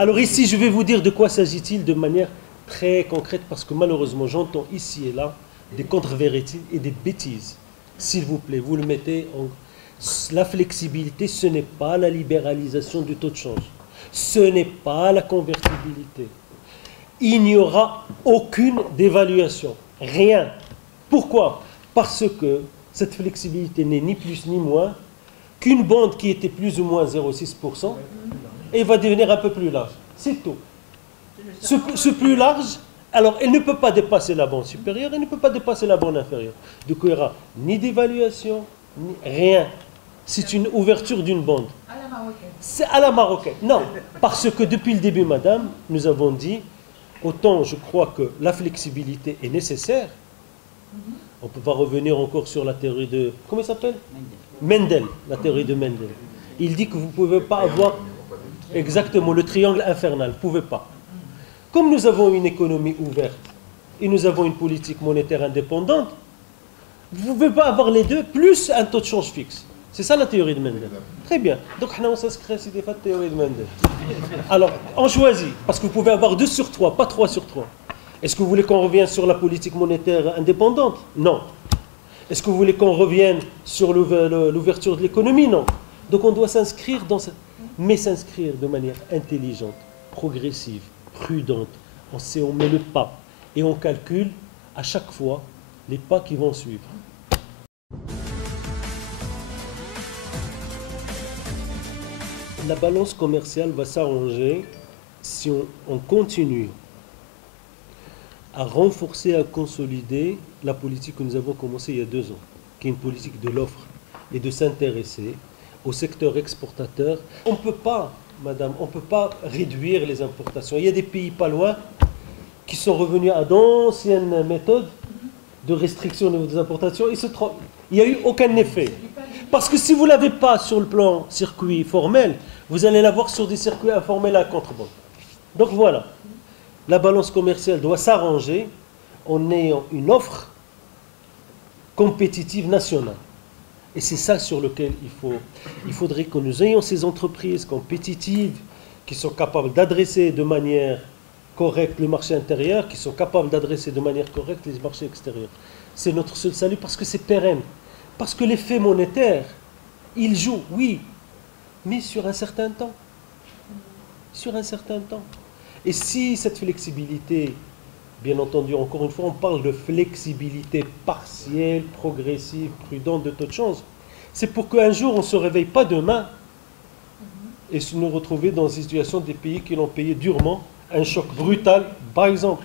Alors ici, je vais vous dire de quoi s'agit-il de manière très concrète, parce que malheureusement, j'entends ici et là des contre-vérités et des bêtises. S'il vous plaît, vous le mettez en... La flexibilité, ce n'est pas la libéralisation du taux de change. Ce n'est pas la convertibilité. Il n'y aura aucune dévaluation. Rien. Pourquoi? Parce que cette flexibilité n'est ni plus ni moins qu'une bande qui était plus ou moins 0,6% et va devenir un peu plus large. C'est tout. Ce plus large, alors elle ne peut pas dépasser la bande supérieure, elle ne peut pas dépasser la bande inférieure. Du coup, il n'y aura ni d'évaluation, ni rien. C'est une ouverture d'une bande. À la marocaine. C'est à la marocaine. Non, parce que depuis le début, madame, nous avons dit, autant je crois que la flexibilité est nécessaire. On ne peut pas revenir encore sur la théorie de... Comment il s'appelle? Mendel, la théorie de Mendel. Il dit que vous ne pouvez pas avoir exactement le triangle infernal. Vous ne pouvez pas. Comme nous avons une économie ouverte et nous avons une politique monétaire indépendante, vous ne pouvez pas avoir les deux plus un taux de change fixe. C'est ça la théorie de Mendel. Très bien. Donc, on s'inscrit à la théorie de Mendel. Alors, on choisit, parce que vous pouvez avoir 2 sur 3, pas 3 sur 3. Est-ce que vous voulez qu'on revienne sur la politique monétaire indépendante? Non. Est-ce que vous voulez qu'on revienne sur l'ouverture de l'économie? Non. Donc, on doit s'inscrire dans cette... Mais s'inscrire de manière intelligente, progressive, prudente. On met le pas et on calcule à chaque fois les pas qui vont suivre. La balance commerciale va s'arranger si on continue à renforcer, à consolider la politique que nous avons commencée il y a 2 ans, qui est une politique de l'offre et de s'intéresser au secteur exportateur. On ne peut pas, madame, on ne peut pas réduire les importations. Il y a des pays pas loin qui sont revenus à d'anciennes méthodes de restriction au niveau des importations. Il n'y a eu aucun effet. Parce que si vous ne l'avez pas sur le plan circuit formel, vous allez l'avoir sur des circuits informels à contrebande. Donc voilà, la balance commerciale doit s'arranger en ayant une offre compétitive nationale. Et c'est ça sur lequel il faudrait que nous ayons ces entreprises compétitives qui sont capables d'adresser de manière correcte le marché intérieur, qui sont capables d'adresser de manière correcte les marchés extérieurs. C'est notre seul salut parce que c'est pérenne. Parce que l'effet monétaire, il joue, oui, mais sur un certain temps. Sur un certain temps. Et si cette flexibilité, bien entendu, encore une fois, on parle de flexibilité partielle, progressive, prudente de taux de change, c'est pour qu'un jour on ne se réveille pas demain et se nous retrouver dans une situation des pays qui l'ont payé durement, un choc brutal, par exemple.